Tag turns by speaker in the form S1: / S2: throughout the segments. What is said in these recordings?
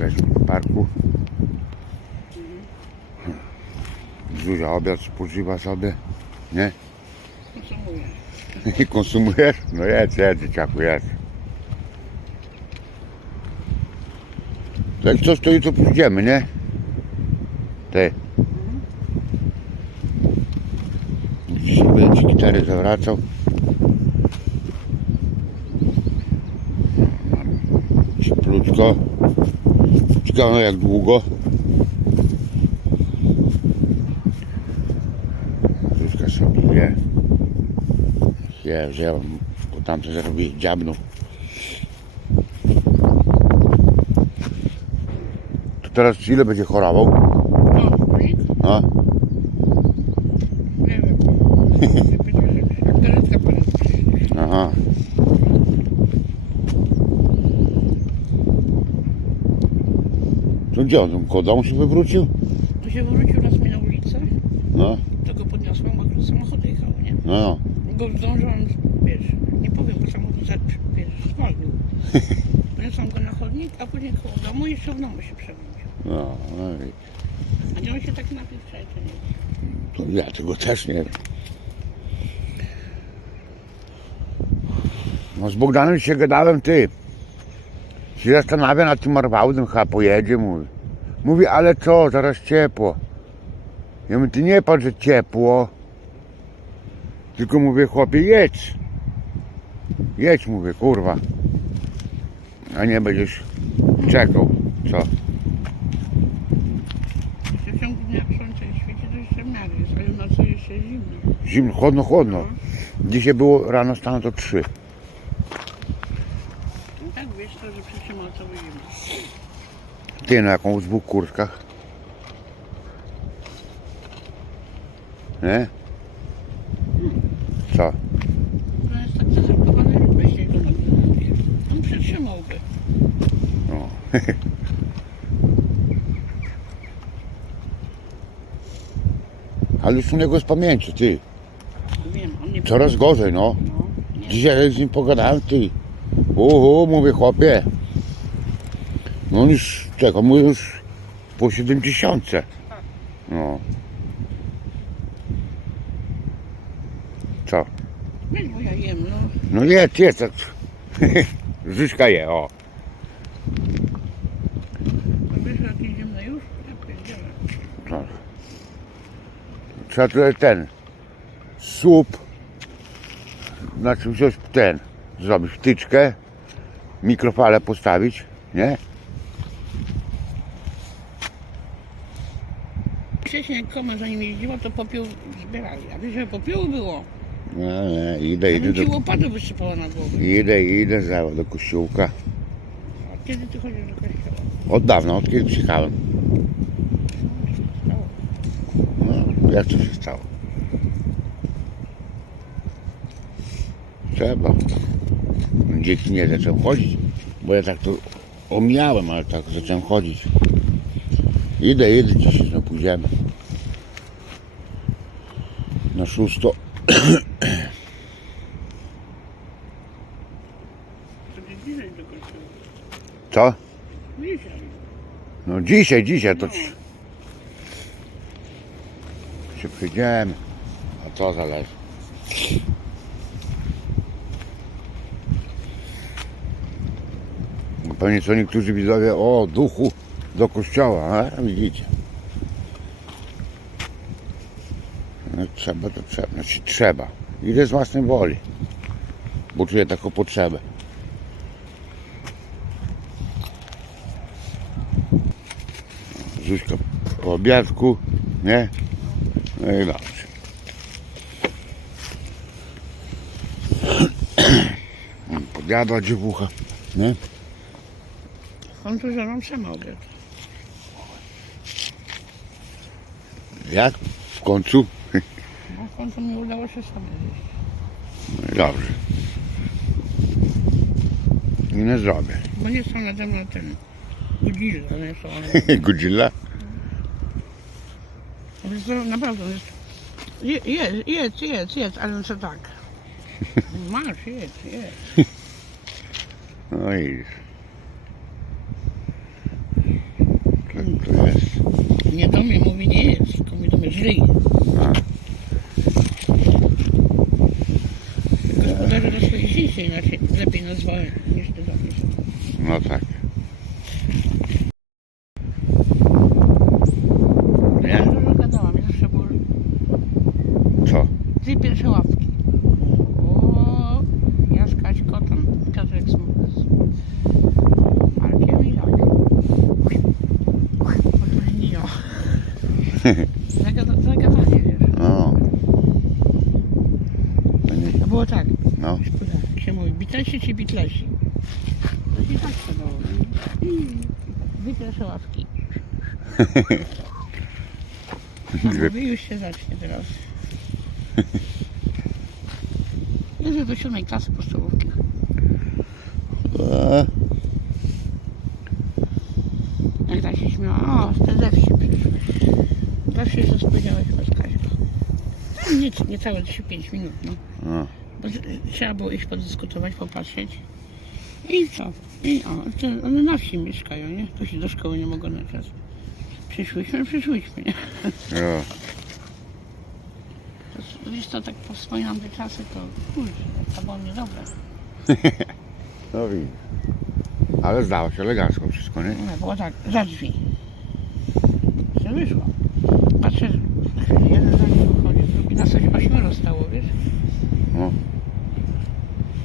S1: Jesteśmy w parku. Zuzia obiad spożywa sobie, nie?
S2: Konsumuję.
S1: I konsumujesz? No jedz, jedz, dzieciaku, jedz. Tak coś to jutro pójdziemy, nie? Ty. Dzisiaj będzie gitary zawracał. Cieplutko. Ciekawe jak długo. Zuzka sobie je. Je, wziąłem, bo tam to zrobić dziabną. To teraz ile będzie chorował?
S2: O, kulik?
S1: A?
S2: Nie wiem. Nie powiedział, że karetka pana przyjedzie.
S1: Aha. To gdzie on? Koło domu się wywrócił?
S2: On się wrócił raz mi na ulicę,
S1: No,
S2: to go podniosłam, bo samochód jechał, nie?
S1: no.
S2: Go zdążyłam, wiesz, nie powiem, bo samochód za, wiesz, zwolnił. Poniosłam go na chodnik, a później koło domu i jeszcze w domu się przewrócił.
S1: No, no i
S2: A gdzie on się tak napił wczoraj, to nie wiem.
S1: to ja tego też nie wiem. No z Bogdanem się gadałem, ty. Się zastanawia nad tym Marwałdem, chyba pojedzie, mówi. Mówi, ale co, zaraz ciepło. Ja mówię, ty nie patrz, że ciepło. Tylko mówię, chłopie, jedź. Jedź, mówię, kurwa. A nie będziesz czekał, co?
S2: W ciągu dnia słońce świeci, to jeszcze jest, ale w nocy jeszcze zimno.
S1: Zimno, chłodno, chłodno. Dzisiaj było rano stano to 3.
S2: No tak, wiesz to, że przytrzymał całą zimę.
S1: Na jaką w dwóch kurtkach? Nie? Co?
S2: To jest tak weź jego na dwie. On przytrzymałby.
S1: No. Ale już u niego z pamięci, ty.
S2: Wiem, on nie
S1: Coraz gorzej, no.
S2: No, nie.
S1: Dzisiaj z nim pogadałem, ty. Uhu, mówię, chłopie. No on już, czego, mu już po 70. No. Co?
S2: Weź, bo ja jem, no.
S1: No jedz, jedz. tak. Zyska je, o.
S2: A wiesz, jak idziemy już? Ja pierdzielę.
S1: No. Trzeba tutaj ten słup, znaczy wziąć ten, zrobić wtyczkę, mikrofalę postawić, nie?
S2: Wcześniej jak koma za nim jeździła, to popiół zbierali. A wiesz, że popiołu było?
S1: Nie, nie, idę,
S2: Ja
S1: idę
S2: bym ci
S1: do,
S2: łopatę wysypała na głowę.
S1: idę, idę za, do kościółka.
S2: A kiedy ty chodzisz do kościoła?
S1: Od dawna, od kiedy przyjechałem.
S2: Stało.
S1: No, jak to się stało? Trzeba. Dzieci nie zacząłem chodzić, bo ja tak to omijałem, ale tak zacząłem chodzić. Idę, idę, dzisiaj znowu pójdziemy. Na szósto.
S2: To.
S1: Co?
S2: Dzisiaj.
S1: No dzisiaj, dzisiaj to ci- się przyjdziemy. A co zależy? Pewnie co niektórzy widzowie, o duchu do kościoła, a widzicie. No, trzeba to trzeba, znaczy trzeba. Idę z własnej woli, bo czuję taką potrzebę. Zuśka po obiadku, nie? No i dobrze. Podjadła dziewucha, nie?
S2: On tu żoną sama obiad.
S1: Jak? W końcu?
S2: No końcu mi udało się sobie zjeść.
S1: No dobrze. I nie zrobię.
S2: Bo nie są nade mną ten Godzilla, nie są one.
S1: Godzilla?
S2: Więc to naprawdę jest. Je- Jedz, jedz, jedz, jedz, ale co tak. Masz, jedz, jedz.
S1: No i
S2: Nie do mnie mówi nie jest, tylko mi do mnie żyje.
S1: A.
S2: Gospodarze do swoich dzieci inaczej lepiej nazwałem niż ty do mnie.
S1: No tak.
S2: Ja dużo gadałam, ja zawsze było
S1: Co?
S2: dwie pierwsze ławki. O, ja z Kaćką tam, Piotrek z, z Markiem i tak. Otulinią. Zagada, zagadanie, wiesz.
S1: No. To nie,
S2: To było tak,
S1: no.
S2: jak się mówi, bitlesi czy bitlesi? To i tak dwie pierwsze ławki. A mówię, już się zacznie teraz. Jeżdżę do siódmej klasy podstawówki.
S1: E,
S2: Jak ta się śmiała, o, z te ze wsi przyszły. Zawsze się spodziewałyśmy z Kaśką. No, Nic, niecałe 3-5 minut, no. Bo trzeba było iść podyskutować, popatrzeć. I co? I o, to one na wsi mieszkają, nie? Tu się do szkoły nie mogą na czas. Przyszłyśmy, przyszłyśmy, nie?
S1: Jo.
S2: To, wiesz co, tak wspominam te czasy, to kurczę, to było niedobre.
S1: No widzisz. Ale zdało się elegancko wszystko, nie?
S2: No, było tak, za drzwi. Się wyszło. Patrzę, jeden za nim wychodzi, drugi na coś ośmioro stało, wiesz?
S1: No.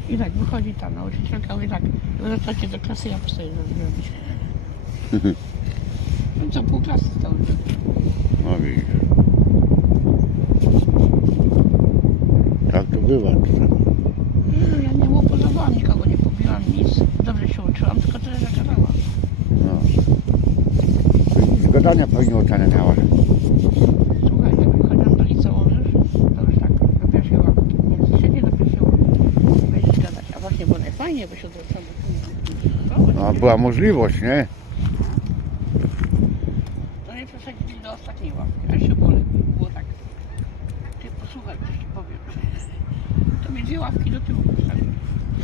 S2: I tak wychodzi ta nauczycielka, mówi tak, wracacie do klasy, ja postoję za drzwiami. No co, pół klasy stało.
S1: No widzisz. Tak to bywa. czasem.
S2: Nie, ja nie upozowałam nikogo, nie pobiłam nic. Dobrze się uczyłam, tylko tyle zagadałam.
S1: No. Z gadania pewnie ocenę miała. że-
S2: Słuchaj, jak wychodziłam do liceum już, to już tak, do pierwszej ławki, między trzeciej do pierwszej ławki, będziesz gadać. A właśnie było najfajniej, bo się odwracamy.
S1: No, była możliwość, nie?
S2: To nie przesadzili do ostatniej ławki, a się lepiej. Było tak, ty posłuchaj, coś ci powiem. To mnie dwie ławki do tyłu postawili.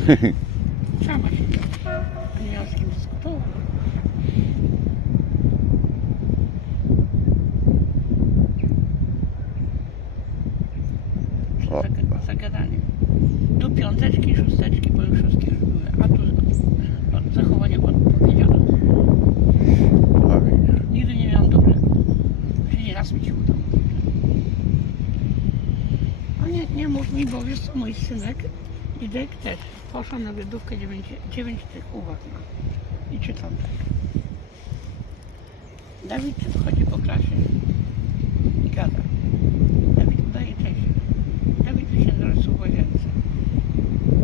S2: Sama się nie miałam z kim dyskutować.
S1: O.
S2: Zag- Zagadanie. Do piąteczki, szósteczki, bo już wszystkie już były. A tu od zachowania odpowiedzialne.
S1: No widzisz.
S2: Nigdy nie miałam dobrego. Że nie raz mi się udało. A nie, nie mów mi, bo wiesz co, mój synek i Dek też poszła na wiadówkę 9, 9 tych uwag ma. I czytam tak. Dawid chodzi po klasie i gada. Dawid udaje cześć. Dawid się zaraz w łazience.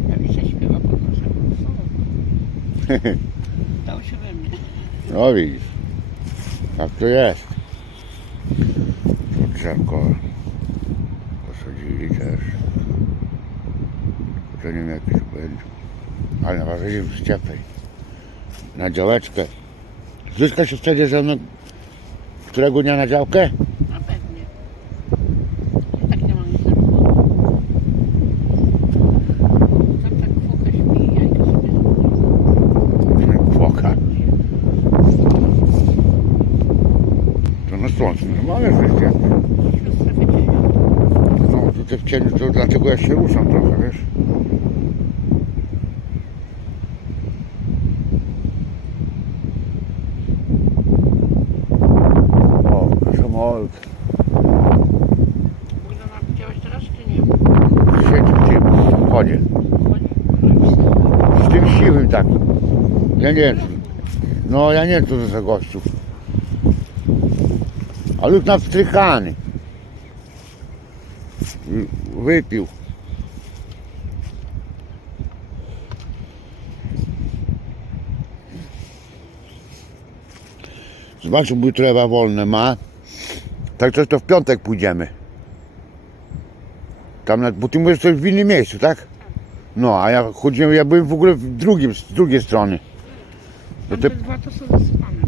S2: Dawid się śpiewa pod nosem. O, Dało się we mnie.
S1: No widzisz. Tak to jest. Drzewko posadzili też. To nie to będzie. Ale na razie już cieplej. Na działeczkę. Zyska się wtedy ze mną którego dnia na działkę?
S2: Na pewnie. Ja tak nie mam nic do roboty. Tam tak kwoka śpi i jajka sobie
S1: Kwoka. To na słońcu normalne życie.
S2: W cienia.
S1: No tutaj w cieniu to dlatego ja się ruszam trochę, wiesz? O, samolot
S2: Bogdana, widziałeś teraz czy nie?
S1: siedzi w tym samochodzie.
S2: Chodzi?
S1: Z tym siwym tak. Nie wiem. No ja nie wiem co to za gościu. Ale już nawstrykany. Wypił. Zobaczył, bo jutro Ewa wolne ma. Tak coś to w piątek pójdziemy. Tam, na, bo ty mówisz coś w innym miejscu, tak? No, a ja chodziłem, ja byłem w ogóle w drugim, z drugiej strony.
S2: No
S1: te...
S2: dwa to są zasypane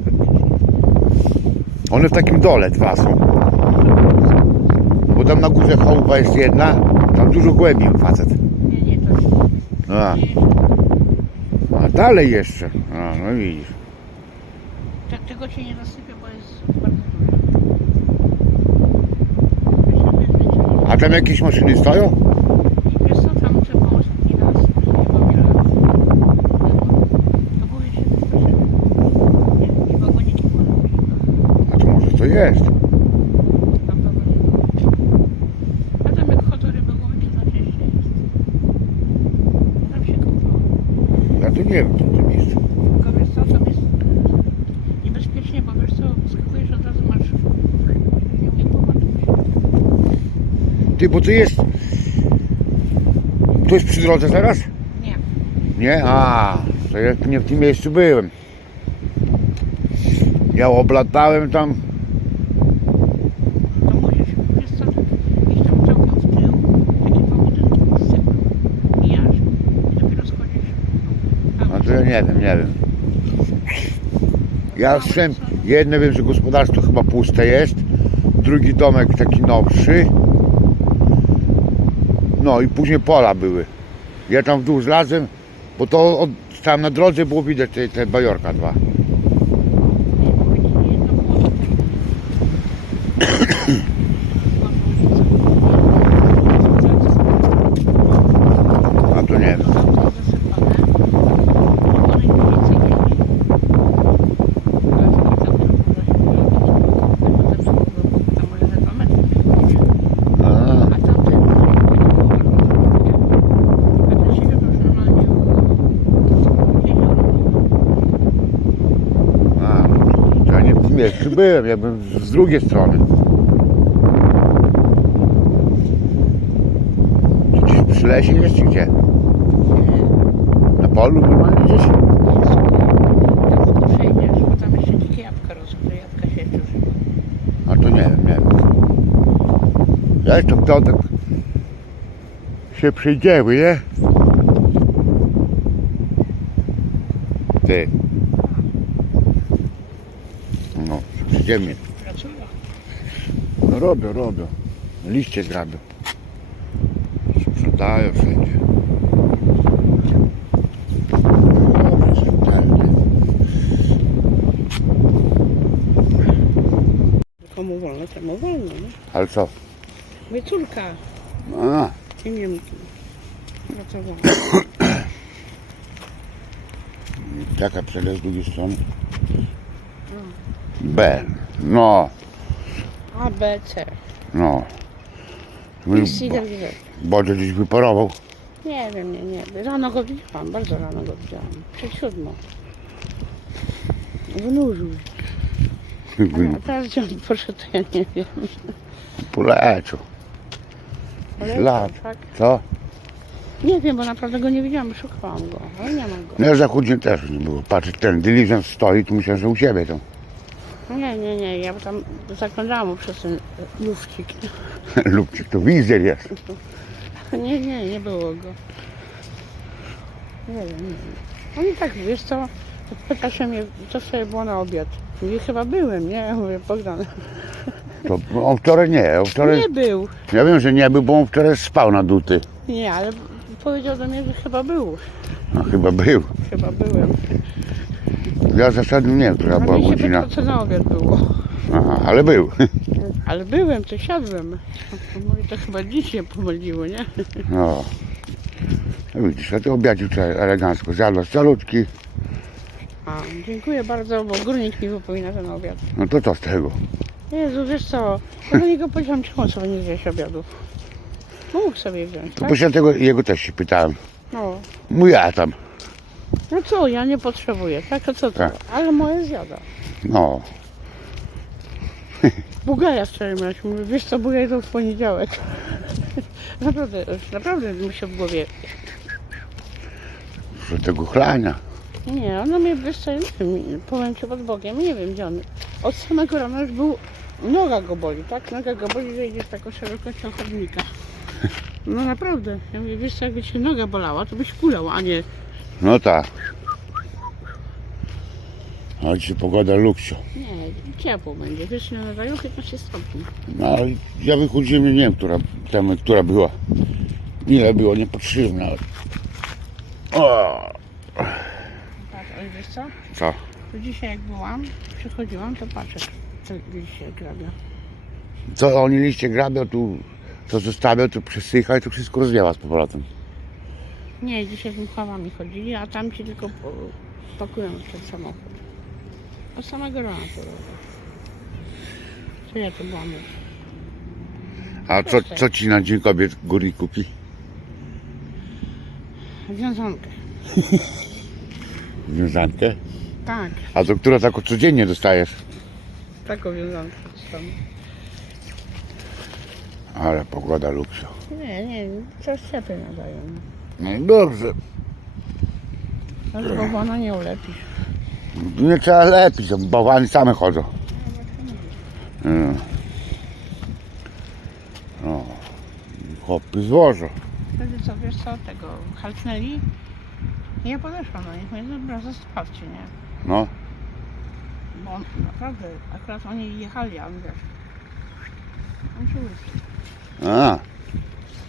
S1: One w takim dole dwa są. Bo tam na górze chałupa jest jedna, tam dużo głębiej facet.
S2: Nie, nie, to jest...
S1: A. A dalej jeszcze. A, no widzisz.
S2: Tak tego się nie zasypie, bo jest bardzo dużo.
S1: A tam jakieś maszyny stoją? Jest?
S2: A tam jak chodory to jest. Ja tam się kąpałam.
S1: Ja to nie wiem, co to jest.
S2: Tylko wiesz co, tam jest niebezpiecznie, bo wiesz co, skakujesz od razu masz nie umie głowa, to musi...
S1: Ty, bo to jest... To jest przy drodze teraz?
S2: Nie.
S1: Nie? A, to ja nie w tym miejscu byłem. Ja oblatałem tam.
S2: To musisz, wiesz co, iść tam całkiem w tył, takie dwa budynki z cegły. Mijasz i dopiero schodzisz.
S1: No to ja nie wiem, nie wiem. Ja słyszałem, jedno wiem, że gospodarstwo chyba puste jest, drugi domek taki nowszy. No i później pola były. Ja tam w dół zlazłem, bo to od, tam na drodze było widać te, te bajorka dwa.
S2: Nie, bo ci jedno było tutaj.
S1: A to nie wiem.
S2: Tam to zasypane. One nie więcej ziemi. Ale to nie tam trochę tam może ze dwa metry przychodzisz.
S1: A,
S2: A tamten, a ten siebie to już normalnie jezioro.
S1: a, to ja nie w tym miejscu byłem, ja byłem z drugiej strony. Gdzieś przy lesie jest czy gdzie? Na polu normalnie gdzieś? A to nie wiem, nie wiem. Ja jeszcze w piątek się przyjdziemy, nie? Ty. No,
S2: pracują.
S1: No robią, robią. Liście grabią. Sprzedają wszędzie.
S2: Komu wolno, temu wolno, nie?
S1: Ale co?
S2: Moja córka
S1: A,
S2: i Niemki pracowała.
S1: taka przelew z drugiej strony. B. No,
S2: A, B, C.
S1: no.
S2: X, Y, Z.
S1: Boże gdzieś wyparował.
S2: Nie wiem, nie, nie. Rano go widziałam, bardzo rano go widziałam. Przed siódmą. Wynurzył. A teraz gdzie on poszedł, to ja nie wiem.
S1: Polecą.
S2: Ale
S1: Ślad.
S2: tak.
S1: Co?
S2: Nie wiem, bo naprawdę go nie widziałam, szukałam go, ale nie ma go.
S1: No za chudziem też nie było. Patrz, ten dyliżans stoi, to myślałem, że u siebie tam.
S2: Nie, nie, nie, ja tam zaglądałam mu przez ten lufcik.
S1: Lubczyk to wizer jest.
S2: Nie, nie, nie było go. Nie wiem, nie wiem. No i tak, wiesz co, pyta się mnie, co sobie było na obiad. Mówię, chyba byłem, nie? Ja mówię, Bogdan,
S1: To on wczoraj nie, on wczoraj...
S2: nie był.
S1: Ja wiem, że nie był, bo on wczoraj spał na duty.
S2: Nie, ale powiedział do mnie, że chyba był.
S1: No chyba był.
S2: Chyba byłem.
S1: Ja zasadnie nie wiem, która była
S2: mnie się
S1: godzina.
S2: pytał, co na obiad było.
S1: Aha, ale był.
S2: Ale byłem, to siadłem. Mówię, to chyba dziś się pomyliło, nie?
S1: No. No Widzisz, a ty obiadził wczoraj elegancko. Zjadłaś salutki.
S2: A, dziękuję bardzo, bo górnik mi wypomina ten obiad.
S1: No to co z tego?
S2: Jezu, wiesz co, ja do niego powiedziałam, czemu on sobie nie zjeść obiadu. No mógł sobie wziąć,
S1: To
S2: tak?
S1: się tego jego też się pytałem.
S2: No.
S1: Mój ja tam.
S2: No co, ja nie potrzebuję, tak? A co to?
S1: Tak.
S2: Ale moje zjada.
S1: No.
S2: Bugaja wczoraj miałeś, mówię, wiesz co, bugaj to w poniedziałek. naprawdę, naprawdę mi się w głowie...
S1: Do tego chlania.
S2: Nie, ona mnie, wiesz co, ja nie wiem, powiem ci pod Bogiem, nie wiem gdzie on... Od samego rana już był... Noga go boli, tak? Noga go boli, że idziesz taką szerokością chodnika. No naprawdę. Ja mówię, wiesz co, jakby ci noga bolała, to byś kulał, a nie...
S1: No tak. A dzisiaj pogoda luksio.
S2: Nie, ciepło będzie. Wiesz, na nadają 15 stopni.
S1: No ale ja wychodziłem, nie wiem, która, tam, która była. Ile było, niepotrzebne. ale- O,
S2: Patrz, ale wiesz co?
S1: co?
S2: To dzisiaj jak byłam, przychodziłam, to patrzę, co liście grabia.
S1: Co oni liście grabią, tu to zostawiał, to przesycha i to wszystko rozwiewa z powrotem.
S2: Nie, dzisiaj z muchawami chodzili, a tamci tylko pakują ten samochód. Od samego rana to robię. Co ja to byłam?
S1: A co, co ci na Dzień Kobiet górnik kupi?
S2: Wiązankę.
S1: Wiązankę?
S2: Tak,
S1: A to która tak codziennie dostajesz?
S2: taką wiązankę dostałam.
S1: Ale pogoda luksa.
S2: Nie, nie, co szczepy nadają.
S1: No dobrze.
S2: Bo ona nie ulepisz.
S1: Nie trzeba lepić, tam bałwany same chodzą. Mm. No. Chłopy złożą.
S2: Wtedy co, wiesz co, tego halknęli i ja podeszłam do nich, mówię, dobra, zostawcie, nie?
S1: No.
S2: Bo on, naprawdę, akurat oni jechali, a on wiesz, on się łysy.
S1: A,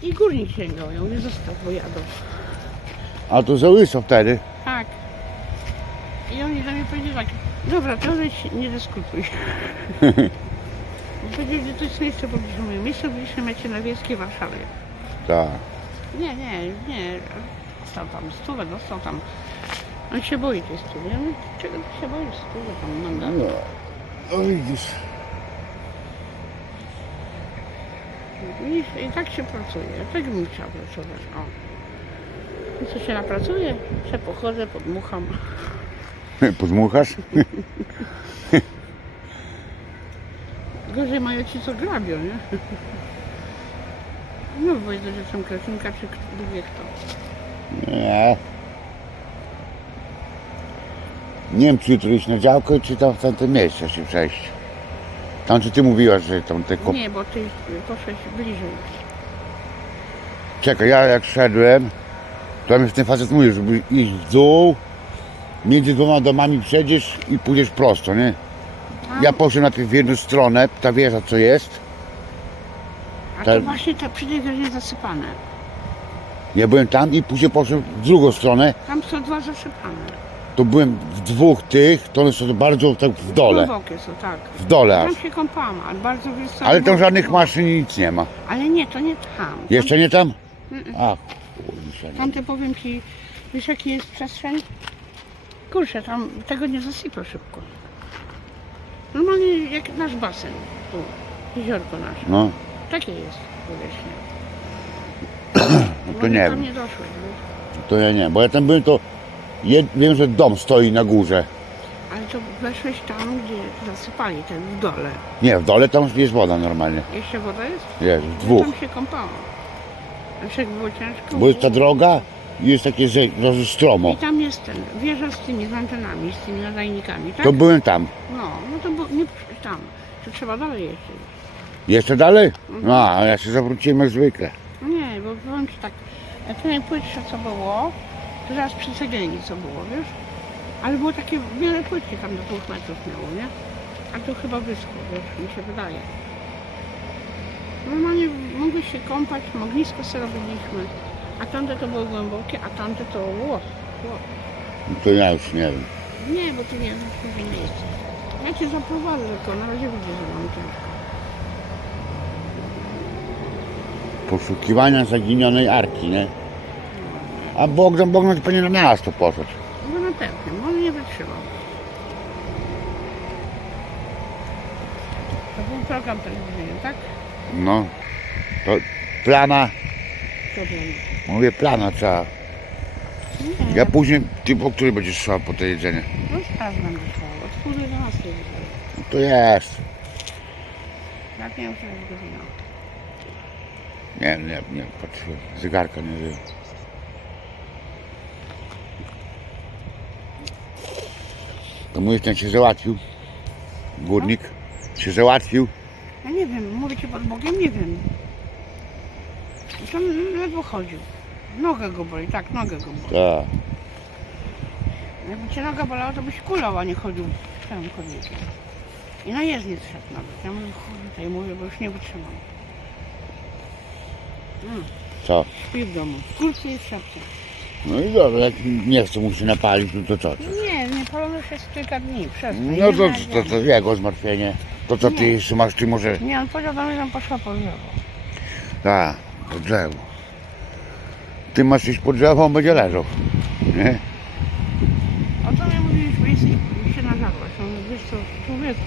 S2: I górnik sięgał, ja mówię, zostaw, bo jadą.
S1: a to za łyso wtedy.
S2: Tak. I oni do mnie powiedzieli tak, dobra, to leć, nie dyskutuj. Powiedzieli, że to jest miejsce publiczne. Mówię, miejsce publiczne macie na Wiejskiej Warszawie.
S1: Tak.
S2: Nie, nie, nie. Dostał tam stówę, dostał tam. On się boi tej stówy. Ja mówię, czego ty się boisz stówę tam mandat?
S1: No, no widzisz.
S2: Widzisz, i tak się pracuje. Tak bym chciała pracować. O. I co się napracuje? Se pochodzę, podmucham.
S1: Podmuchasz?
S2: Gorzej mają ci co grabią, nie? No bo jest rzeczą Krasinka czy wie kto.
S1: Nie. Nie wiem, czy jutro iść na działkę, czy tam w tamte miejsce się przejść. Tam, czy ty mówiłaś, że tam te kop...
S2: Nie, bo ty poszłeś bliżej.
S1: Czekaj, ja jak szedłem, to mi ten facet mówił, żeby iść w dół, między dwoma domami przejdziesz i pójdziesz prosto, nie?
S2: Tam,
S1: Ja poszedłem najpierw w jedną stronę, ta wieża co jest.
S2: a
S1: tak.
S2: to właśnie te przy tej wieży zasypane.
S1: Ja byłem tam i później poszedłem w drugą stronę.
S2: Tam są dwa zasypane.
S1: To byłem w dwóch tych, to one są bardzo tak w dole.
S2: Głębokie są, tak.
S1: W dole aż.
S2: Tam się kąpałam, ale bardzo co,
S1: Ale tam żadnych maszyn i nic nie ma.
S2: Ale nie, to nie tam.
S1: Jeszcze nie tam?
S2: Mm-mm.
S1: A, kurczę.
S2: Tam, tam te powiem ci, wiesz jaki jest przestrzeń? Kurczę, tam tego nie zasypią szybko. Normalnie jak nasz basen, tu, jeziorko nasze.
S1: No,
S2: Takie jest powierzchnia.
S1: no to nie
S2: tam
S1: wiem.
S2: nie wiesz?
S1: To ja nie, bo ja tam byłem to... Jed, wiem, że dom stoi na górze.
S2: Ale to weszłeś tam, gdzie zasypali ten w dole.
S1: Nie, w dole tam jest woda normalnie.
S2: Jeszcze woda jest?
S1: Jest, w
S2: Ja
S1: dwóch.
S2: tam się kąpałam. Znaczy jak było ciężko.
S1: Bo jest ta droga i jest takie, że że stromo.
S2: I tam jest ten, wieża z tymi z antenami, z tymi nadajnikami, tak?
S1: To byłem tam.
S2: No, no to bu- nie tam. To trzeba dalej jeździć.
S1: Jeszcze dalej? No, a ja się zawróciłem jak zwykle.
S2: Nie, bo powiem ci tak, to najpłytsze co było, to zaraz przy cegielni co było, wiesz? Ale było takie wiele płytki tam do dwóch metrów miało, nie? A to chyba wyschło, wiesz, mi się wydaje. Normalnie mogłeś się kąpać, ognisko sobie robiliśmy, a tamte to były głębokie, a tamte to ło, ło.
S1: No To ja już nie wiem.
S2: Nie, bo tu nie wiem, w nie jest. Ja cię zaprowadzę tylko, na razie widzę, że mam ciężko.
S1: Poszukiwania zaginionej arki, nie? A Bogdan, Bogdan to pewnie na miasto poszedł.
S2: No na pewno, on nie wytrzymał. To był program telewizyjny, tak?
S1: No. To plana,
S2: Problem.
S1: mówię plana trzeba.
S2: Nie,
S1: Ja później, ty po której będziesz szła po to jedzenie?
S2: no straż będę szła, od pół do 12 widzę.
S1: No to jest.
S2: Wiem, że jest godzina.
S1: Nie, nie, nie, patrzyłem. Zegarka nie wiem. To mówisz, ten się załatwił. Górnik się załatwił.
S2: Ja nie wiem, mówię ci pod Bogiem, nie wiem. To ledwo chodził. Nogę go boli, tak, nogę go boli.
S1: Tak.
S2: Jakby cię noga bolała, to byś kulał, a nie chodził całym chodnikiem. I na jezdnię szedł nawet. Ja mówię, chuj, tutaj mówię, bo już nie wytrzymam. Mm,
S1: Co?
S2: śpi w domu. W kurce i w szapce.
S1: No i dobra, jak nie chce mu się napalić, no to co?
S2: Nie, nie palony jest kilka dni, przestań.
S1: No to, to, to jego zmartwienie. To co ty jeszcze masz, ty może...
S2: Nie, on powiedział do mnie, że poszła po drzewo.
S1: Tak, po drzewu. Ty masz iść po drzewo, on będzie leżał. Nie?
S2: O to mi mówiliśmy, jest, się nażarłaś. No, wiesz co, człowieku,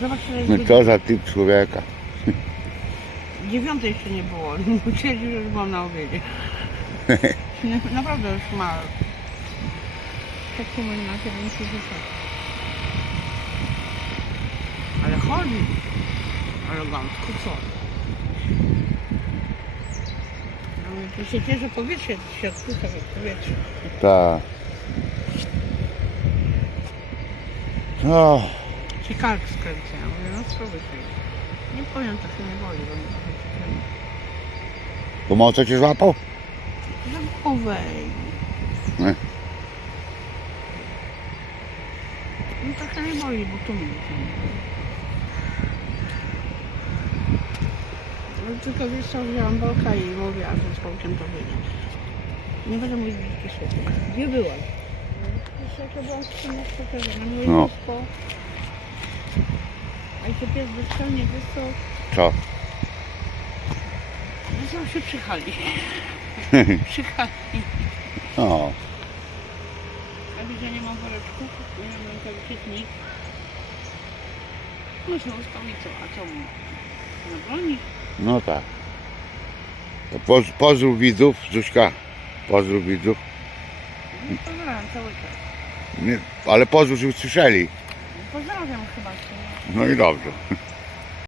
S2: zobacz, ile jest
S1: No co za typ człowieka.
S2: Dziewiątej jeszcze nie było. Twierdzi, że już byłam na obiedzie. Naprawdę już ma. Takie moje na 70. Ale chodzi. Elegancko, co? No, i się cieszę powietrze, się odpuszcza w powietrze.
S1: Tak. O,
S2: Ci kark skręca. Ja mówię, no wy się. Nie powiem, to się nie boli, bo nie kręci.
S1: bo mocno cię złapał?
S2: Głowę.
S1: Nie.
S2: No trochę nie boli, bo tu mnie nie No tylko wiesz co, wzięłam bolka i mówię, a że z to wyjdzie. Nie będę mówić brzydkie słowo. Gdzie byłaś? Wiesz, jak ja byłam z tym na spacerze, na moje
S1: No.
S2: no. A i to pies bezczelnie, wiesz co,
S1: Co?
S2: no się przychali. Przychali.
S1: O,
S2: A widzę, nie mam woreczków, nie mam rękawiczek, nic. No się ustawi co, a co mu? Na broni?
S1: no tak. To poz, pozdrów widzów, Zuśka. Pozdrów widzów.
S2: No pozdrawiam cały czas.
S1: Nie, ale pozdrów, żeby słyszeli.
S2: Pozdrawiam chyba cię.
S1: No i dobrze.